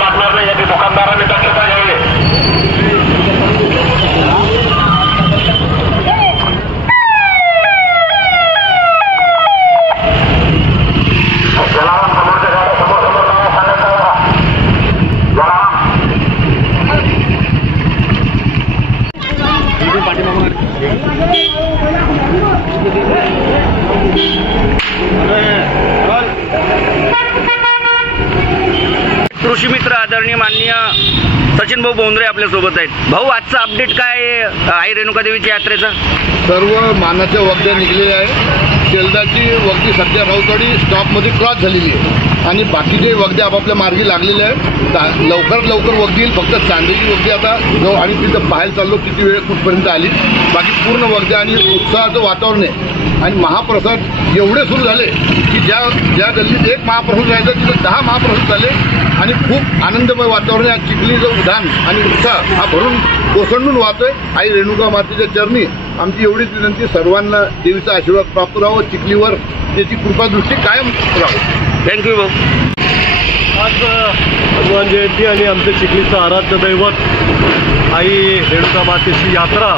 लागणार नाही याची दुकानदारांनी दक्षता घ्यावी। कृषी मित्र आदरणीय माननीय सचिन भाऊ बोंद्रे आपल्या सोबत आहेत। भाऊ, आजचा अपडेट काय आहे आई रेणुका देवीच्या यात्रेचा? सर्व मानाच्या वगद्या निघलेल्या आहे। शेलदाची वगदी सध्या राऊतवाडी स्टॉपमध्ये क्रॉस झालेली आहे आणि बाकीचे वगदे आपापल्या मार्गी लागलेले आहेत। लवकरात लवकर वगदी येईल। फक्त चांदेची वगदी आता जो आणि तिथं पाहायला चाललो किती वेळ कुठपर्यंत आली। बाकी पूर्ण वगद्या आणि उत्साहाचं वातावरण आहे आणि महाप्रसाद एवढे सुरू झाले की ज्या गल्लीत एक महाप्रसाद राहायचा तिथं 10 महाप्रसाद झाले आणि खूप आनंदमय वातावरण आहे। चिखलीचं उधाण आणि उत्साह हा भरून ओसंडून वाहतोय। आई रेणुका मातेच्या चरणी आमची एवढीच विनंती, सर्वांना देवीचा आशीर्वाद प्राप्त राहावं, चिखलीवर त्याची कृपादृष्टी कायम राहावं। थँक्यू भाऊ। आज हनुमान जयंती आणि आमचं चिखलीचं आराध्य दैवत आई रेणुका मातेची यात्रा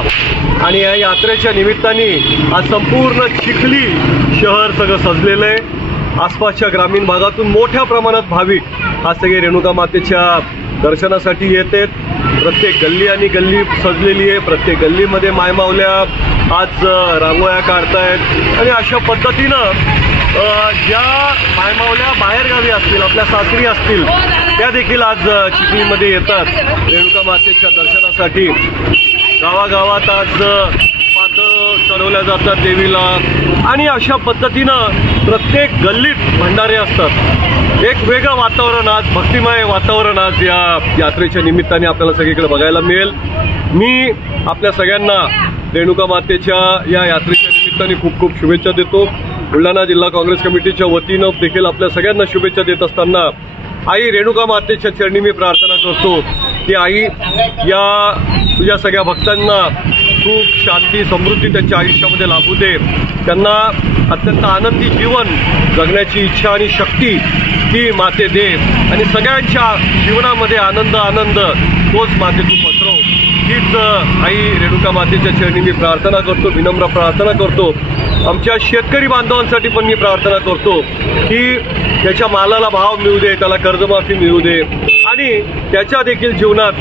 आणि या यात्रेच्या निमित्ताने आज संपूर्ण चिखली शहर सगळं सजलेलं आहे। आसपासच्या ग्रामीण भागातून मोठ्या प्रमाणात भाविक आज सगळे रेणुका मातेच्या दर्शनासाठी येत आहेत। प्रत्येक गल्ली आणि गल्ली सजलेली आहे। प्रत्येक गल्लीमध्ये मायमावल्या आज रांगोळ्या काढतायत आणि अशा पद्धतीनं ज्या मायमावल्या बाहेरगावी असतील, आपल्या सासरी असतील, त्या देखील आज चिखलीमध्ये येतात रेणुका मातेच्या दर्शनासाठी। गावागावात आज पातं चढवल्या जातात देवीला आणि अशा पद्धतीनं प्रत्येक गल्लीत भंडारे असतात। एक वेगळं वातावरण आज, भक्तिमय वातावरण आज या यात्रेच्या निमित्ताने आपल्याला सगळीकडे बघायला मिळेल। मी आपल्या सगळ्यांना रेणुका मातेच्या या यात्रेच्या निमित्ताने खूप खूप शुभेच्छा देतो। बुलढाणा जिल्हा काँग्रेस कमिटीच्या वतीनं देखील आपल्या सगळ्यांना शुभेच्छा देत असताना आई रेणुका मातेच्या चरणी मी प्रार्थना करतो की आई या तुझ्या सगळ्या भक्तांना सुख, शांती, समृद्धी त्यांच्या आयुष्यामध्ये लाभू दे। त्यांना अत्यंत आनंदी जीवन जगण्याची इच्छा आणि शक्ती ती माते दे आणि सगळ्यांच्या जीवनामध्ये आनंद तोच माते तू पसरव। हीच आई रेणुका मातेच्या चरणी मी प्रार्थना करतो, विनम्र प्रार्थना करतो। आमच्या शेतकरी बांधवांसाठी पण मी प्रार्थना करतो की त्याच्या मालाला भाव मिळू दे, त्याला कर्जमाफी मिळू दे आणि त्याच्या देखील जीवनात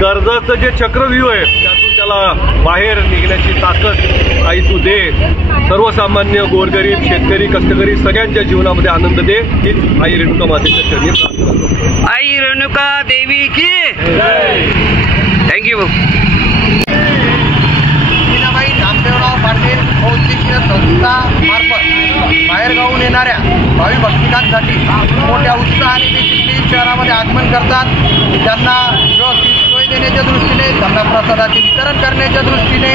कर्जाचं जे चक्रव्यूह आहे त्यातून त्याला बाहेर निघण्याची ताकद आई तू दे। सर्वसामान्य गोरगरीब, शेतकरी, कष्टकरी सगळ्यांच्या जीवनामध्ये आनंद दे। हीच आई रेणुका मातेच्या चरणी प्रार्थना करतो। आई रेणुका देवी की थँक्यू भाऊ। नामदेवराव पाटील भौतिकीय संस्था मार्फत बाहेरगावून येणाऱ्या भावी भक्तिकांसाठी मोठ्या उत्साहाने ते चिखली शहरामध्ये आगमन करतात। त्यांना व्यवस्थित सोय देण्याच्या दृष्टीने, त्यांना प्रसादाचे वितरण करण्याच्या दृष्टीने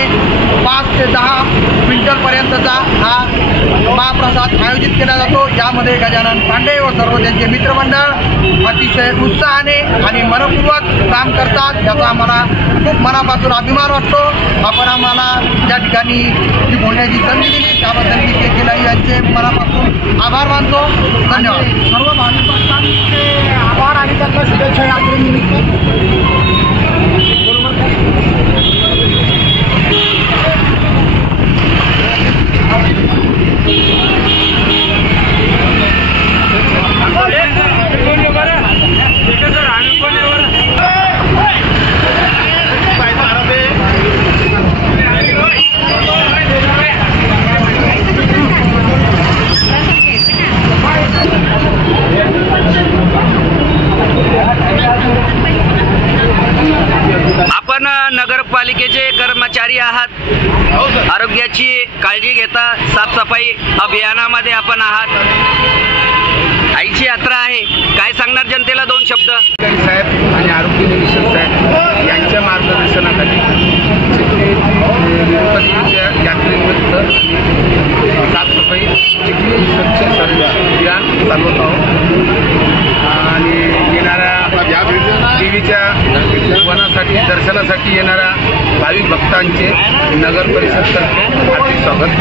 5 ते 10 क्विंटलपर्यंतचा हा महाप्रसाद आयोजित केला जातो। यामध्ये गजानन पांडे व सर्व त्यांचे मित्रमंडळ अतिशय उत्साहाने आणि मनपूर्वक काम करतात। याचा आम्हाला खूप मनापासून अभिमान वाटतो। आपण आम्हाला या ठिकाणी जी बोलण्याची संधी दिली त्याबद्दल मी केकेलाई यांचे मनापासून आभार मानतो। धन्यवाद। सर्व भाविक भक्तांचे आभार आणि त्यांना शुभेच्छा यात्रेनिमित्त। आपण नगरपालिकेचे कर्मचारी आहात, आरोग्याची काळजी घेता, साफसफाई अभियानामध्ये आपण आहात। आईची यात्रा आहे, काय सांगणार जनतेला 2 शब्द? साहेब आणि आरोग्य निरीक्षक साहेब यांच्या मार्गदर्शनाखाली चिखली रेणुका देवीच्या यात्रेनिमित्त नगर परिषदतर्फे हार्दिक स्वागत.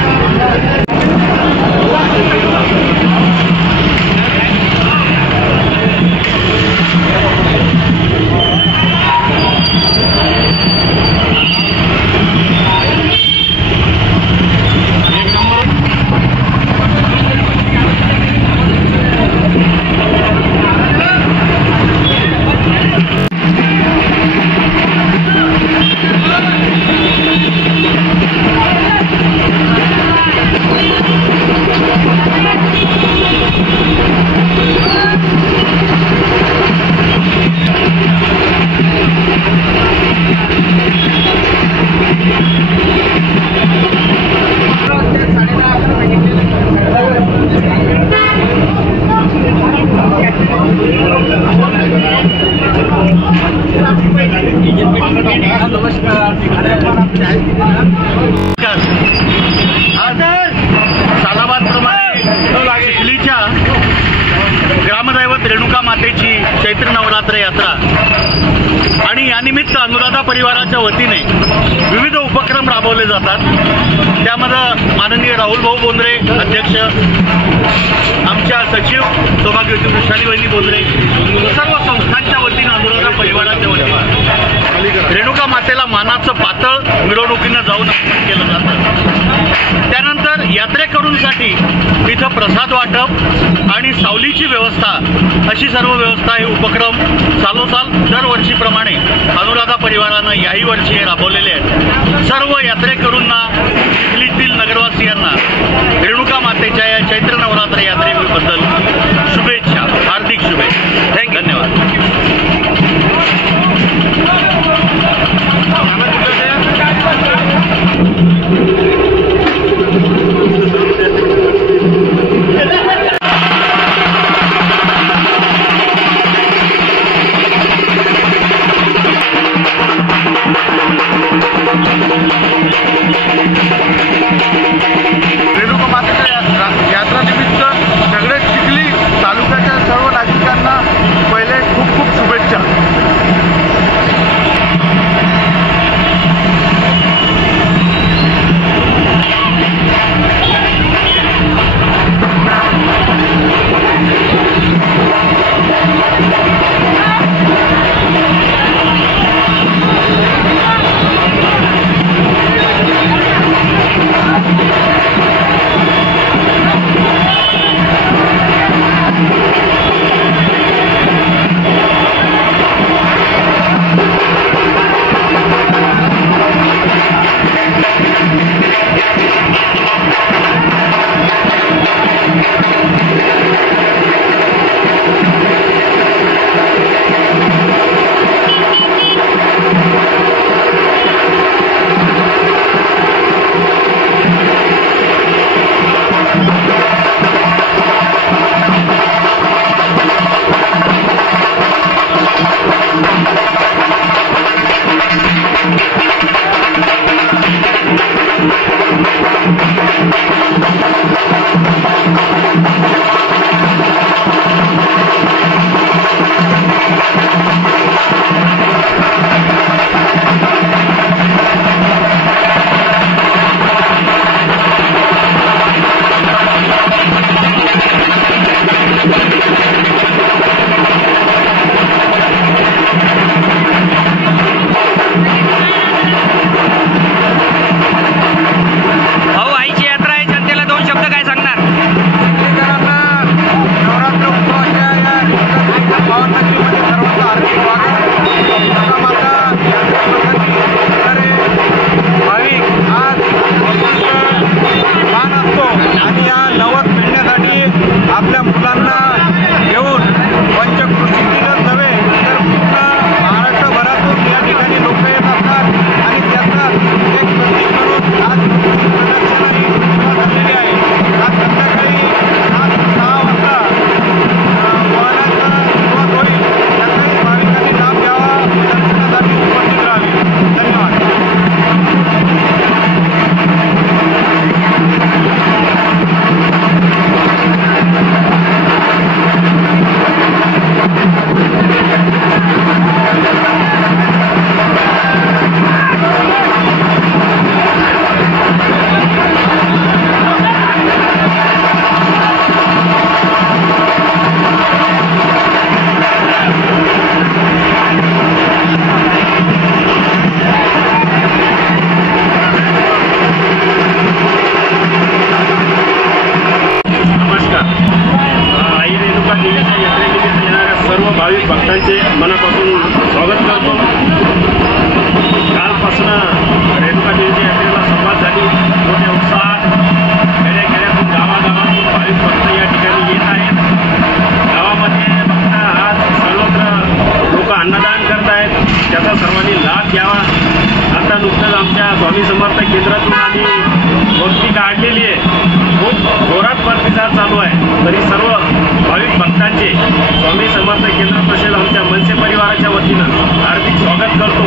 चिखलीच्या ग्रामदैवत रेणुका मातेची चैत्र नवरात्र यात्रा आणि यानिमित्त अनुराधा परिवाराच्या वतीने विविध उपक्रम राबवले जातात. त्यामध्ये माननीय राहुल भाऊ बोंद्रे अध्यक्ष, आमच्या सचिव सौभाग्यवती वृषाली वहिनी बोंद्रे, सर्व संस्थांच्या वतीनं अनुराधा परिवाराच्या वतीनं रेणुका मातेला मानाचं पातळ मिरवणुकीनं जाऊन केलं जातं. त्यानंतर यात्रेकरूंसाठी इथं प्रसाद वाटप आणि सावलीची व्यवस्था अशी सर्व व्यवस्था हे उपक्रम चालोचाल दरवर्षीप्रमाणे अनुराधा परिवारानं याही वर्षी हे राबवलेले आहेत. सर्व यात्रेकरूंना, चिखलीतील नगरवासियांना रेणुका मातेच्या या चैत्र नवरात्र यात्रेबद्दल शुभेच्छा, हार्दिक शुभेच्छा. धन्यवाद. भाविक भक्तांचे मनापासून स्वागत करतो. कालपासून रेणुका देवीच्या यात्रेला सुरुवात झाली. मोठ्या उत्साहात खेड्याखेड्यातून गावागावातून भाविक भक्त या ठिकाणी येत आहेत. गावामध्ये बघता आज सर्वत्र लोक अन्नदान करत आहेत. त्याचा सर्वांनी लाभ घ्यावा. आता नुकतंच आमच्या स्वामी समर्थ केंद्रातून आम्ही मूर्ती काढलेली आहे. खूप जोरात प्रतिसाद चालू आहे. तरी सर्व भाविक भक्तांचे स्वामी समर्थ केंद्र तसेच आमच्या मनसे परिवाराच्या वतीनं हार्दिक स्वागत करतो.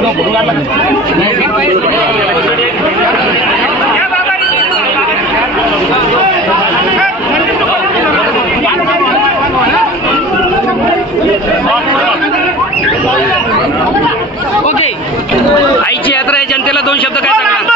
ओके, आईची यात्रा आहे, जनतेला 2 शब्द काय सांगणार?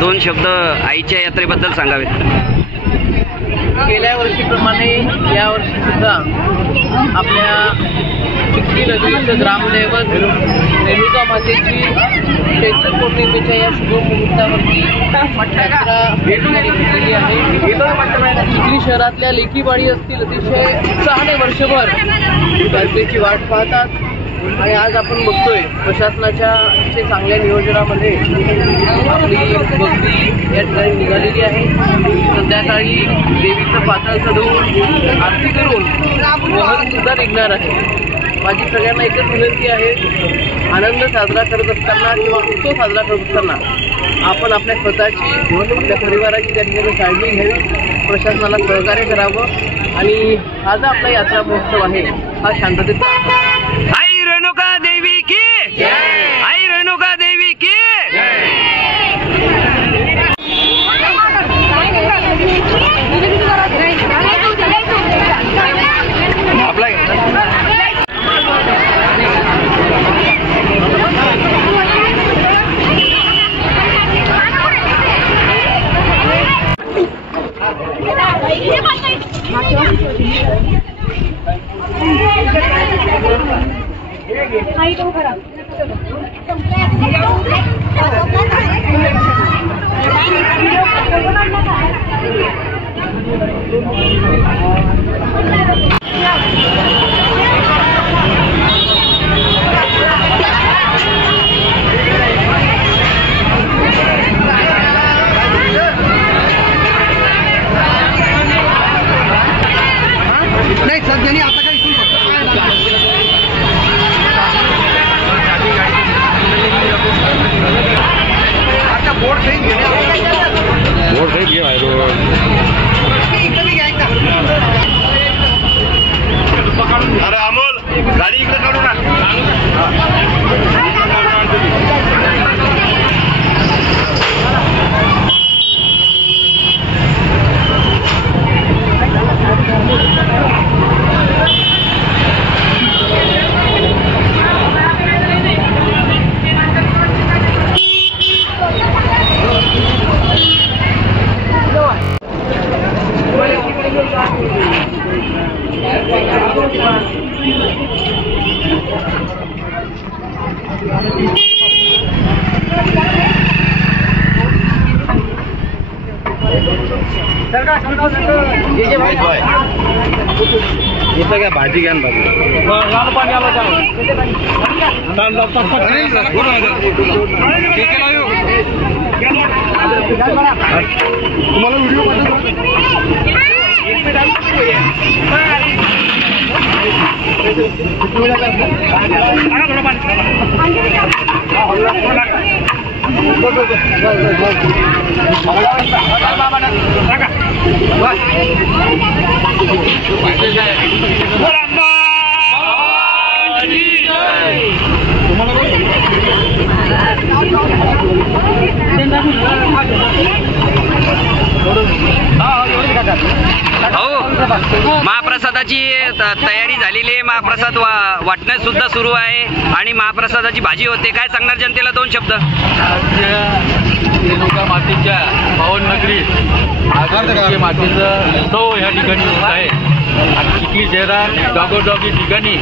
दोन शब्द आईच्या यात्रेबद्दल सांगावेत. गेल्या वर्षीप्रमाणे यावर्षी सुद्धा आपल्या चिखली नगरीचं ग्रामदैवत रेणुका मातेची चैत्र पौर्णिमेच्या या शुभ मुहूर्तावरती यात्रा घेतलेली आहे. चिखली शहरातल्या लेकीबाळी असतील अतिशय उत्साहाने वर्षभर यात्रेची वाट पाहतात आणि आज आपण बघतोय प्रशासनाच्या चांगल्या नियोजनामध्ये आपली भक्ती या ठिकाणी निघालेली आहे. संध्याकाळी देवीचं पातळ चढवून आरती करून वाहन सुद्धा निघणार आहे. माझी सगळ्यांना एकच विनंती आहे, आनंद साजरा करत असताना किंवा उत्सव साजरा करत असताना आपण आपल्या स्वतःची आपल्या परिवाराची त्या ठिकाणी काळजी घ्यावी, प्रशासनाला सहकार्य करावं आणि हा जो आपला यात्रा महोत्सव आहे हा शांततेत आई रेणुका देवी की जय, आई रेणुका देवी की आपला आई तो खरा नाही सध्या आता काही इथं काय भाजी घ्या ना तुम्हाला व्हिडिओ महाप्रसादाची तयारी झालेली आहे. महाप्रसाद वाटणं सुद्धा सुरू आहे आणि महाप्रसादाची भाजी होते. काय सांगणार जनतेला 2 शब्द? रेणुका मातेच्या पावन नगरी मातेचं चव ह्या ठिकाणी होत आहे आणि चिखली शहरात जागोजागी ठिकाणी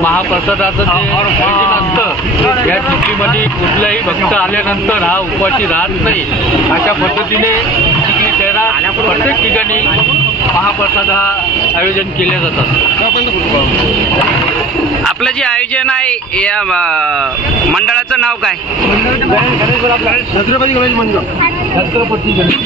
महाप्रसादाचं जे आयोजन असतं या चिखलीमध्ये कुठलाही भक्त आल्यानंतर हा उपाशी राहत नाही. अशा पद्धतीने चिखली शहरात प्रत्येक ठिकाणी महाप्रसाद हा आयोजन केले जातात. आपलं जे आयोजन आहे या मंडळाचं नाव काय? छत्रपती गणेश मंदिर. छत्रपती गणेश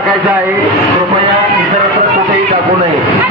टाकायचा आहे. कृपया इतरत्र कुठेही टाकू नये.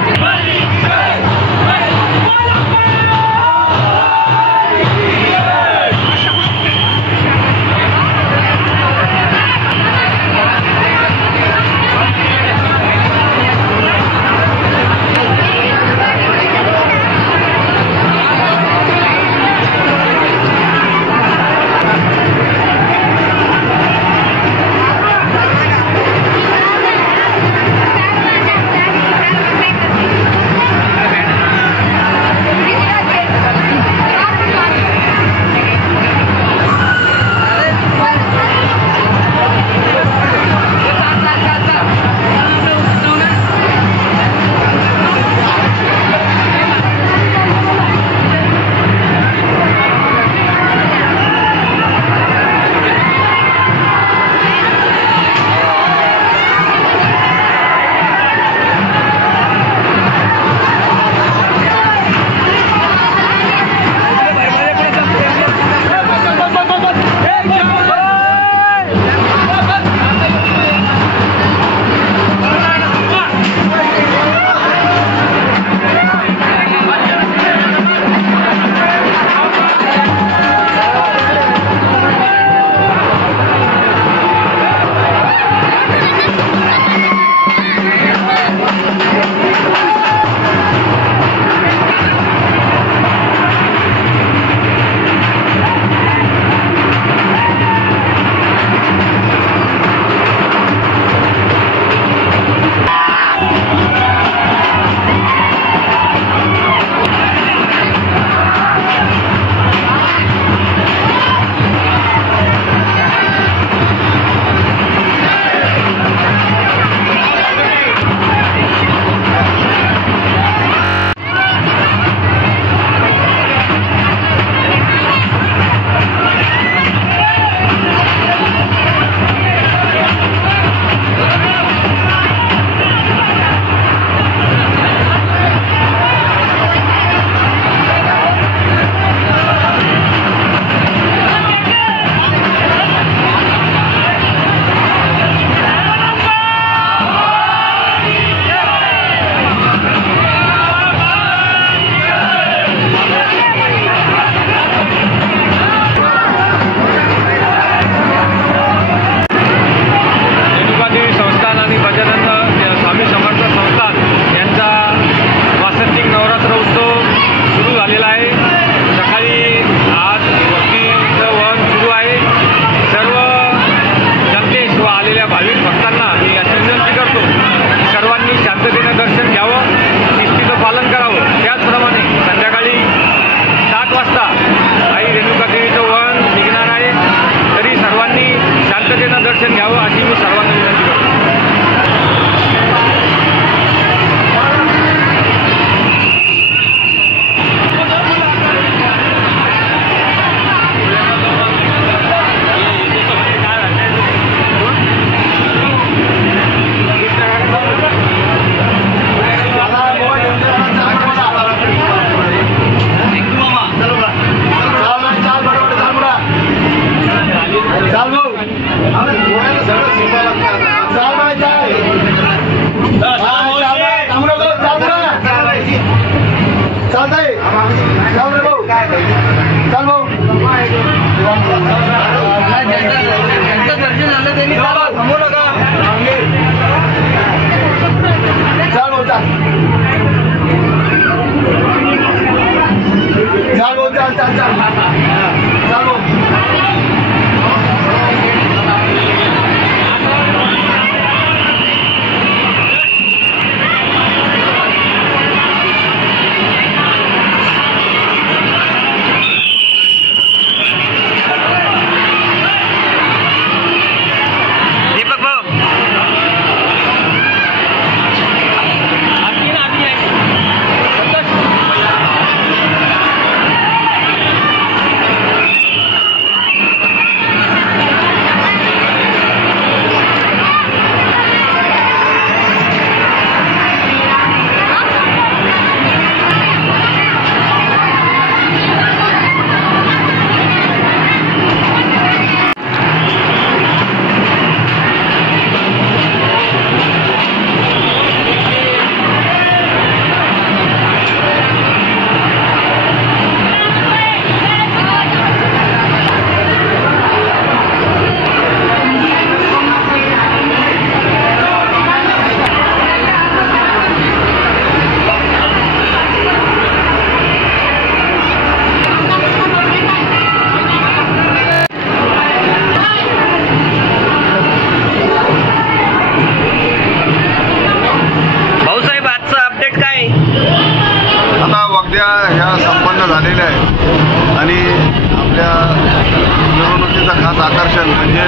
यात्रेचं खास आकर्षण म्हणजे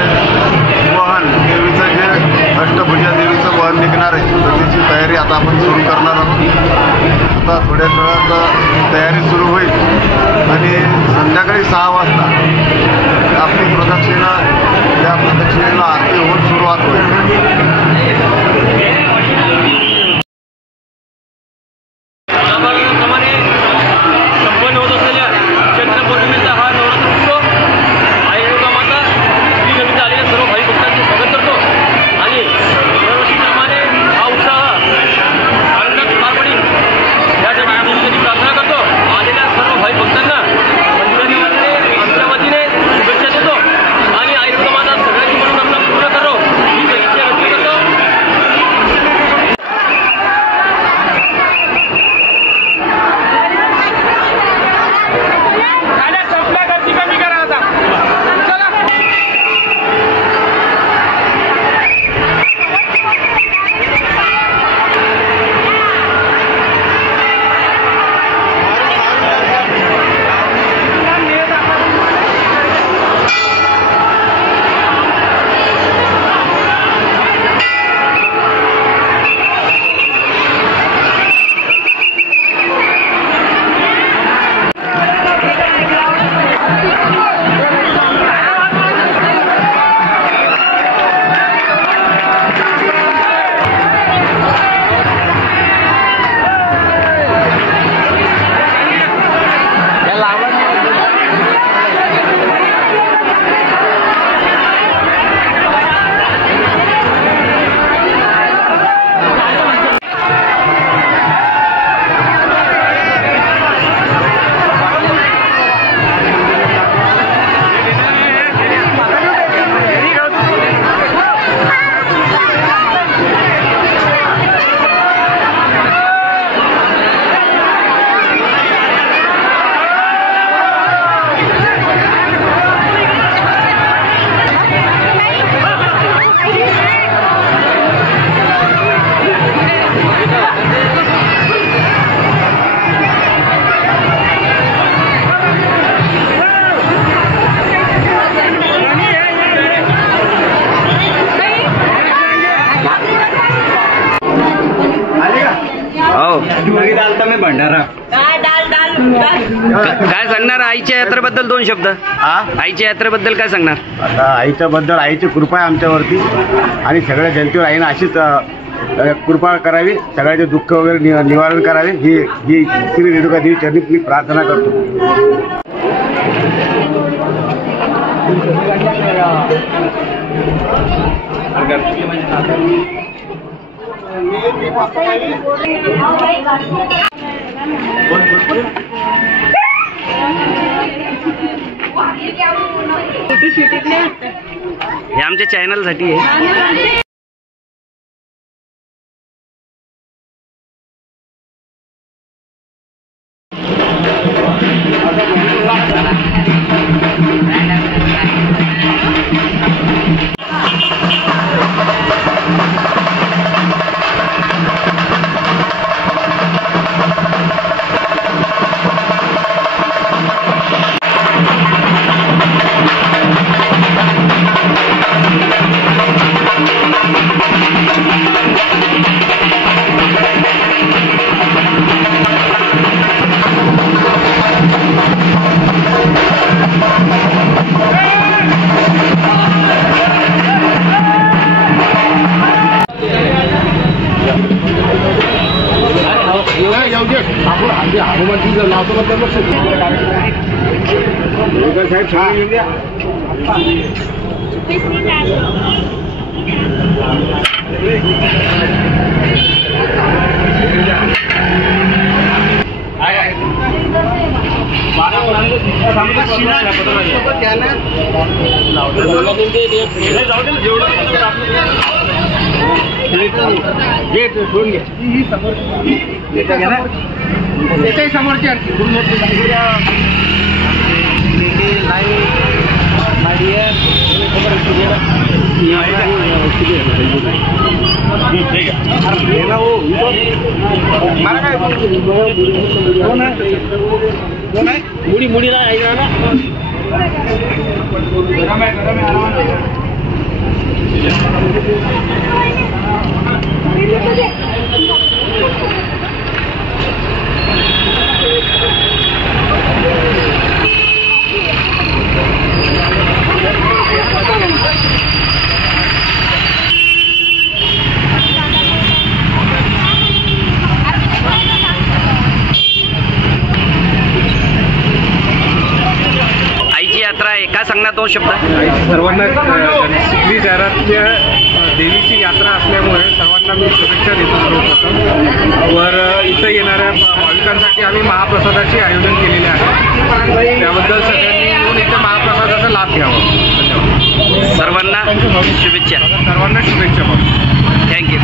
वाहन देवीचं जे अष्टभुजा देवीचं वाहन निघणार आहे तर त्याची तयारी आता आपण सुरू करणार आहोत. आता थोड्याच वेळात तयारी सुरू होईल आणि संध्याकाळी 6 वाजता आपली प्रदक्षिणेला आरती होऊन सुरुवात होईल. भंडारा काय सांगणार आईच्या यात्रेबद्दल 2 शब्द? आईच्या यात्रेबद्दल काय सांगणार? आता आईच्या बद्दल आईची कृपा आहे आमच्यावरती आणि सगळ्या जनतेवर आईनं अशीच कृपा करावी, सगळ्याचे दुःख वगैरे निवारण करावे ही श्री रेणुका देवी चरणी मी प्रार्थना करतो. हे आमच्या चॅनलसाठी आहे. मुड़ी मुड़ी काय सांगणार दोन शब्द? सर्वांना चिखली शहरातल्या देवीची यात्रा असल्यामुळे सर्वांना मी शुभेच्छा देतो. सर्वप्रथम वर इथं येणाऱ्या भाविकांसाठी आम्ही महाप्रसादाचे आयोजन केलेले आहे. त्याबद्दल सगळ्यांनी येऊन इथं महाप्रसादाचा लाभ घ्यावा. धन्यवाद. सर्वांना शुभेच्छा. सर्वांना शुभेच्छा. थँक्यू.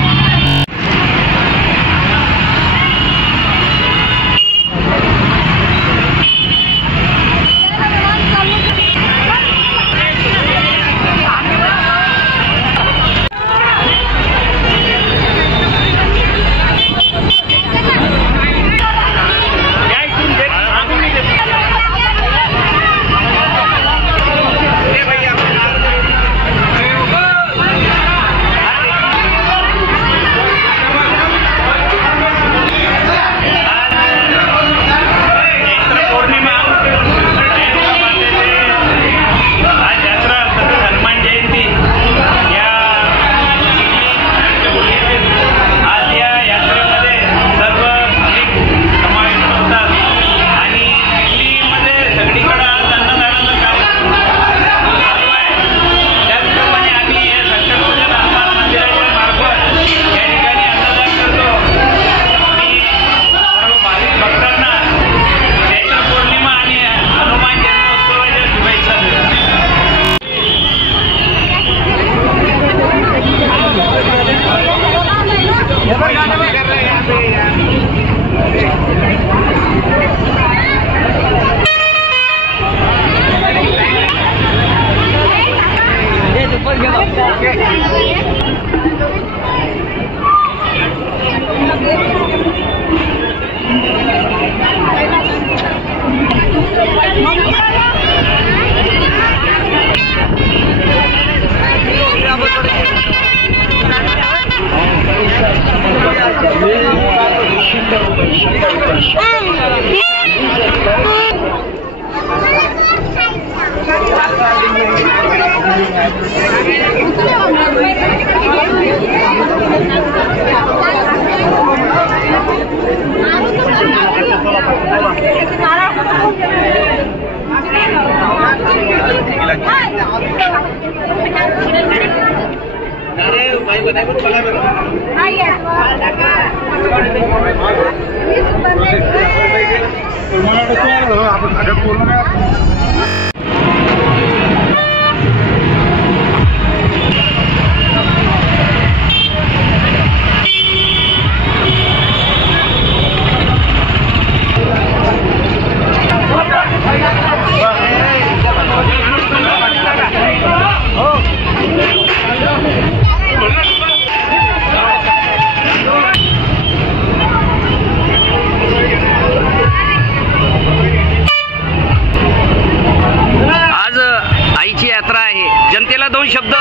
जनतेला दोन शब्द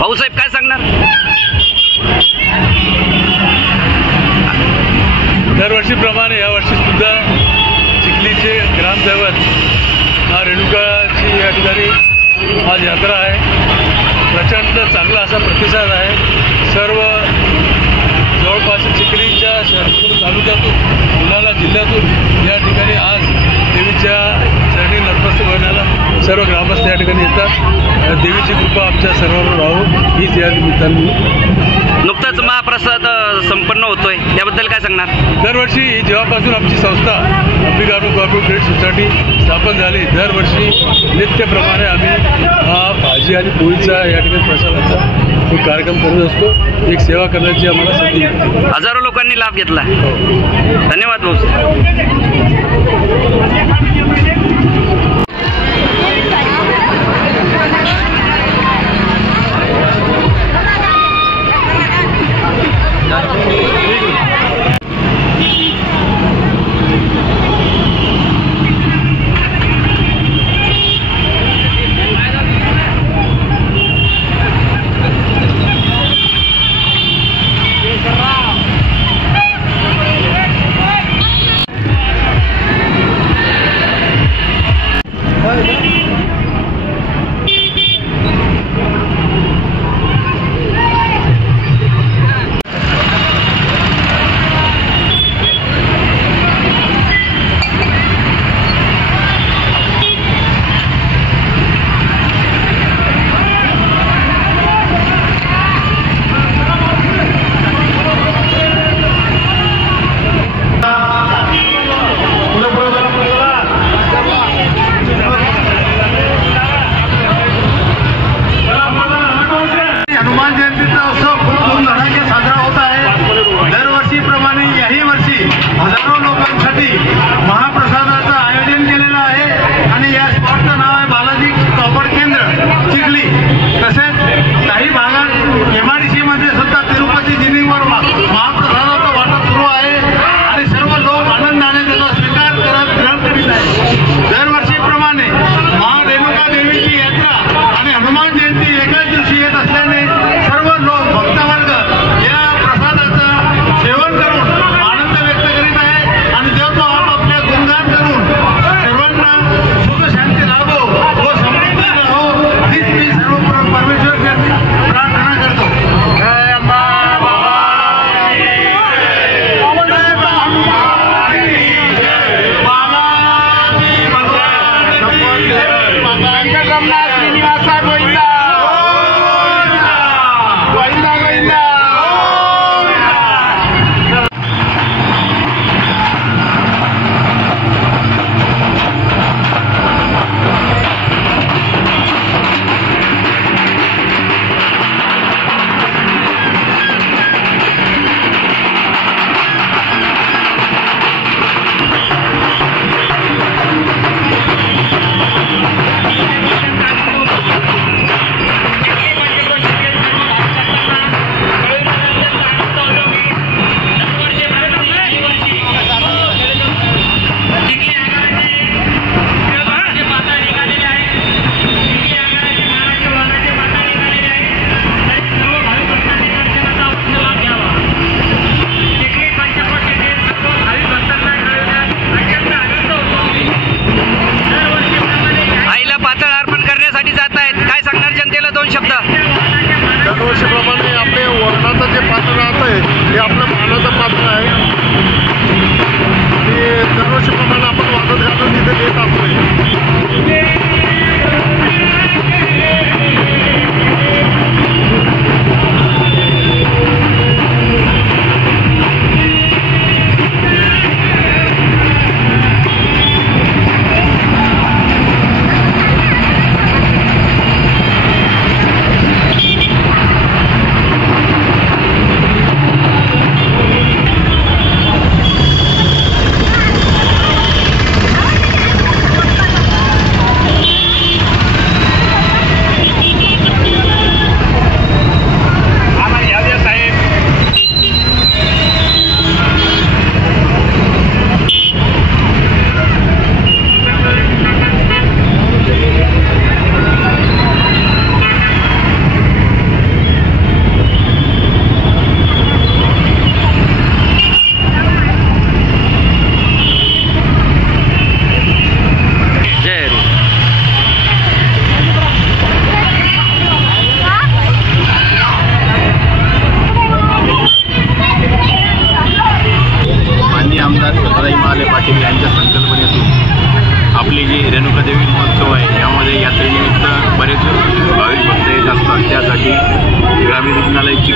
भाऊसाहेब काय सांगणार? दरवर्षीप्रमाणे यावर्षी सुद्धा चिखलीचे ग्रामदैवत रेणुकाची या ठिकाणी आज यात्रा आहे. प्रचंड चांगला असा प्रतिसाद आहे. सर्व जवळपास चिखलीच्या शहरातून तालुक्यातून बुलढाणा जिल्ह्यातून या ठिकाणी आज देवीच्या चरणी नतमस्तक होण्याला सर्व ग्रामस्थ या ठिकाणी येतात. देवीची कृपा आमच्या सर्वांवर राहो हीच या निमित्ताने. नुकताच महाप्रसाद संपन्न होतोय, त्याबद्दल काय सांगणार? दरवर्षी जेव्हापासून आमची संस्था अंबिका कोऑपरेटिव्ह सोसायटी स्थापन झाली, दरवर्षी नित्यप्रमाणे आम्ही भाजी आणि पोळीचा या ठिकाणी प्रसादाचा एक कार्यक्रम करत असतो. एक सेवा करण्याची आम्हाला संधी मिळते. हजारो लोकांनी लाभ घेतला. धन्यवाद भाऊ.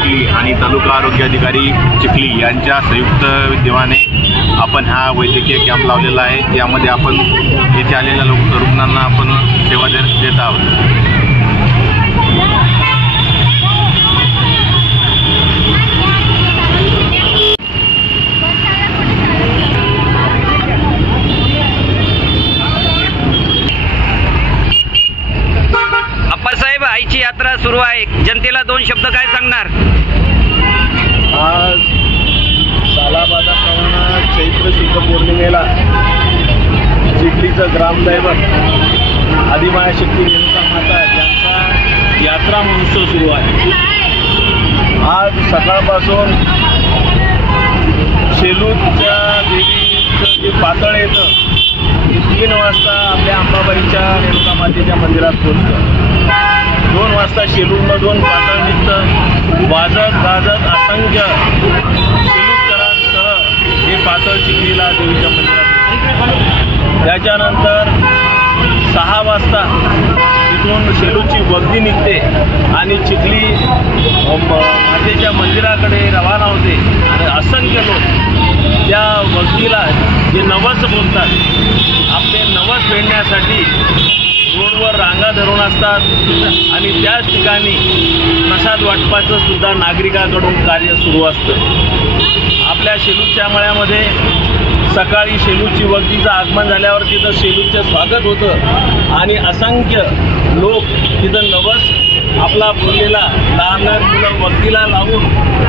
चिखली आणि तालुका आरोग्य अधिकारी चिखली यांच्या संयुक्त विद्यमाने आपण हा वैद्यकीय कॅम्प लावलेला आहे. यामध्ये आपण येथे आलेल्या रुग्णांना आपण सेवा देत आहोत. अप्पासाहेब, आईची यात्रा सुरू आहे, जनतेला 2 शब्द काय सांगणार? आज सालाबादाप्रमाणे चैत्र शुक्ल पौर्णिमेला चिखलीचं ग्रामदैवत आदिमायाशक्ती रेणुका माता यांचा यात्रा महोत्सव सुरू आहे. आज सकाळपासून शेलूच्या देवीचं जे पातळ येतं ते 3 वाजता आपल्या अंबाबाईच्या रेणुका मातेच्या मंदिरात पोहोचतं. 2 वाजता शेलूरमधून पातळ निघतं. वाजत गाजत असंख्य शेलूरकरांसह हे पातळ चिखलीला देवीच्या मंदिरात. त्याच्यानंतर 6 वाजता तिथून शेलूची वगदी निघते आणि चिखली मातेच्या मंदिराकडे रवाना होते आणि असंख्य लोक त्या वगदीला जे नवस बोलतात आपले नवस फेडण्यासाठी रोडवर रांगा धरून असतात आणि त्याच ठिकाणी प्रसाद वाटपाचं सुद्धा नागरिकांकडून कार्य सुरू असतं. आपल्या शेलूच्या मळ्यामध्ये सकाळी शेलूची वगदीचं आगमन झाल्यावर तिथं शेलूचं स्वागत होतं आणि असंख्य लोक तिथं नवस आपला बोललेला लहान लहान मुलं वगदीला लावून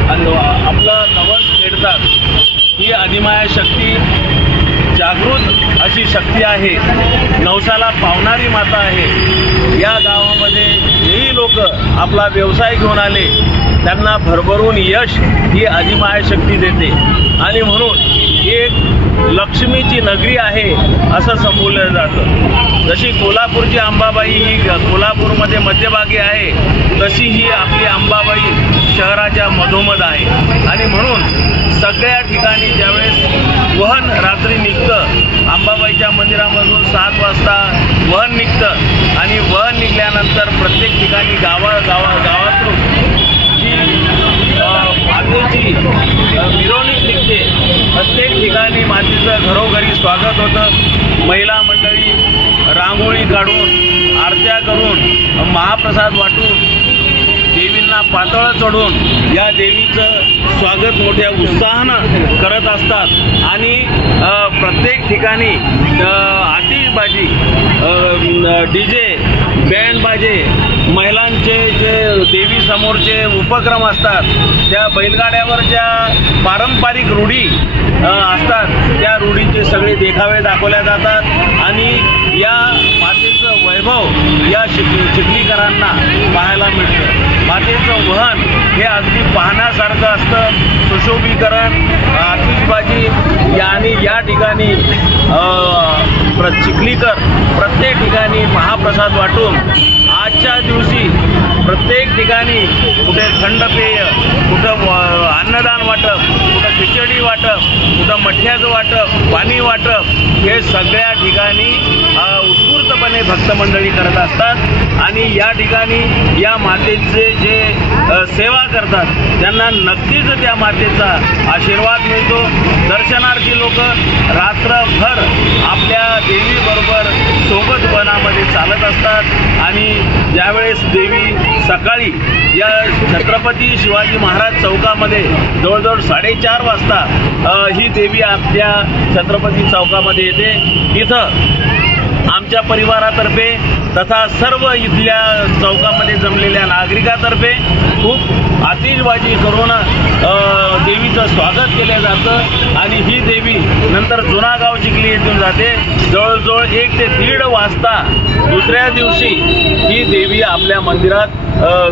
आपलं नवस फेडतात. ही आदिमाया शक्ती जागृत अशी शक्ती आहे, नवसाला पावणारी माता आहे. या गावामध्ये जेही लोक आपला व्यवसाय घेऊन आले त्यांना भरभरून यश ही आदिमाया शक्ती देते आणि म्हणून एक लक्ष्मीची नगरी आहे असं संबोधलं जातं. जशी कोल्हापूरची अंबाबाई ही कोल्हापूरमध्ये मध्यभागी आहे, तशी ही आपली अंबाबाई शहराच्या मधोमध आहे आणि म्हणून सगळ्या ठिकाणी ज्यावेळेस वहन रात्री निघतं, अंबाबाईच्या मंदिरामधून 7 वाजता वहन निघतं आणि वहन निघाल्यानंतर प्रत्येक ठिकाणी गावातून जी मातेची मिरवणूक निघते. प्रत्येक ठिकाणी मातेचं घरोघरी स्वागत होतं. महिला मंडळी रांगोळी काढून आरत्या करून महाप्रसाद वाटून देवींना पातळ चढून या देवीचं स्वागत मोठ्या उत्साहानं करत असतात आणि प्रत्येक ठिकाणी आतिषबाजी, DJ, बँड बाजे, महिलांचे जे देवी समोरचे उपक्रम असतात, त्या बैलगाड्यावर ज्या पारंपरिक रूढी असतात त्या रूढीचे सगळे देखावे दाखवल्या जातात आणि या मातेचं वैभव या चिखलीकरांना पाहायला मिळतं. मातेचं वहन हे अगदी पाहण्यासारखं असतं. सुशोभीकरण, आतिषबाजी आणि या ठिकाणी चिखलीकर प्रत्येक ठिकाणी महाप्रसाद वाटून आजच्या दिवशी प्रत्येक ठिकाणी कुठे थंड पेय, कुठं अन्नदान वाटप, कुठं खिचडी वाटप, कुठं मठ्याचं वाटप, पाणी वाटप, हे सगळ्या ठिकाणी उत्स्फूर्तपणे भक्तमंडळी करत असतात आणि या ठिकाणी या मातेचे जे सेवा करतात त्यांना नक्कीच त्या मातेचा आशीर्वाद मिळतो. दर्शनार्थी लोक रात्रभर आपल्या देवीबरोबर सोबत वनामध्ये चालत असतात आणि ज्यावेळेस देवी सकाळी या छत्रपती शिवाजी महाराज चौकामध्ये जवळजवळ 4:30 वाजता ही देवी आपल्या छत्रपती चौकामध्ये येते. तिथं आमच्या परिवारातर्फे तथा सर्व इथल्या चौकामध्ये जमलेल्या नागरिकातर्फे खूप आतिषबाजी करून देवीचं स्वागत केलं जातं आणि ही देवी नंतर जुनागाव चिखली येथून जाते. जवळजवळ 1 ते 1:30 वाजता दुसऱ्या दिवशी ही देवी आपल्या मंदिरात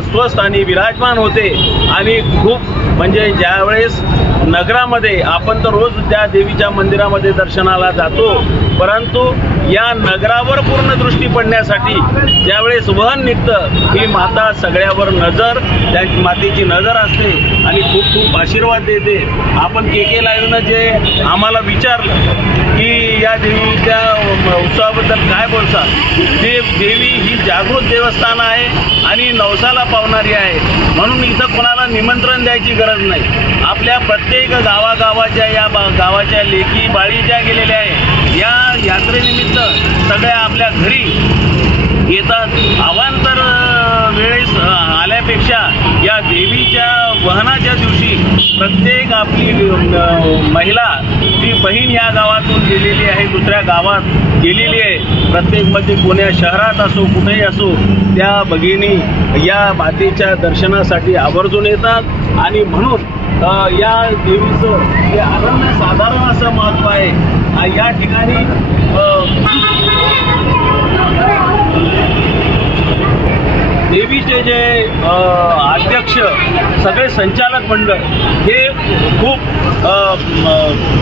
स्वस्थानी विराजमान होते आणि खूप म्हणजे ज्यावेळेस नगरामध्ये आपण तर रोज त्या देवीच्या मंदिरामध्ये दर्शनाला जातो, परंतु या नगरावर पूर्ण दृष्टी पडण्यासाठी ज्यावेळेस वहन निघतं ही माता सगळ्यावर नजर, त्या मातेची नजर असते आणि खूप खूप आशीर्वाद देते. आपण KK लाईव्हनं जे आम्हाला विचारलं की या देवीच्या उत्सवाबद्दल काय बोलतात, ते देवी ही जागृत देवस्थान आहे आणि नवसाला पावणारी आहे, म्हणून इथं कोणाला निमंत्रण द्यायची गरज नाही. आपल्या प्रत्येक गावागावाच्या या गावाच्या लेकी बाळी ज्या गेलेल्या आहे या यात्रेनिमित्त सगळ्या आपल्या घरी येतात. अवांतर वेळेस आल्यापेक्षा या देवीच्या वहनाच्या दिवशी प्रत्येक आपली महिला ती बहीण या गावातून गेलेली आहे, दुसऱ्या गावात गेलेली आहे. प्रत्येक मध्ये कोण्या शहरात असो कुठेही असो त्या भगिनी या मातेच्या दर्शनासाठी आवर्जून येतात आणि म्हणून या देवीचं हे अनन्यसाधारण असं महत्त्व आहे. या ठिकाणी देवीचे जे अध्यक्ष सगळे संचालक मंडळ हे खूप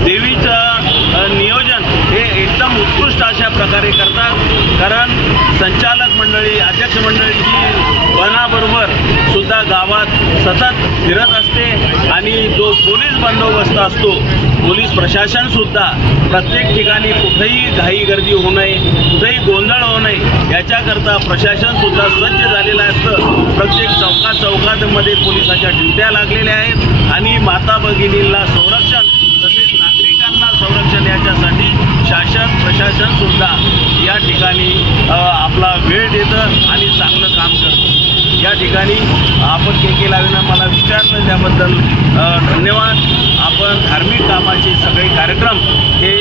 देवीचं नियोजन हे एकदम उत्कृष्ट अशा प्रकारे करतात. कारण संचालक मंडळी अध्यक्ष मंडळी ही वनाबरोबर सुद्धा गावात सतत फिरत असते आणि जो पोलीस बंदोबस्त असतो, पोलीस प्रशासन सुद्धा प्रत्येक ठिकाणी कुठेही घाई गर्दी होऊ नये, कुठेही गोंधळ होऊ नये याच्याकरता प्रशासन सुद्धा सज्ज झालेलं असतं. प्रत्येक चौकामध्ये पोलिसाच्या ड्युट्या लागलेल्या आहेत आणि माता भगिनींना संरक्षण तसेच नागरिकांना संरक्षण याच्यासाठी शासन प्रशासन सुद्धा या ठिकाणी आपला वेळ देतं आणि चांगलं काम करतं. या ठिकाणी आपण KK लाईव्हनं मला विचारलं त्याबद्दल धन्यवाद. आपण धार्मिक कामाचे सगळे कार्यक्रम हे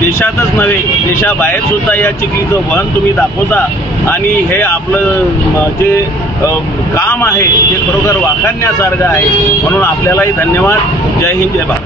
देशातच नव्हे देशाबाहेर सुद्धा या चिखलीचं वहन तुम्ही दाखवता आणि हे आपलं जे काम आहे ते खरोखर वाखाणण्यासारखं आहे. म्हणून आपल्यालाही धन्यवाद. जय हिंद, जय भारत.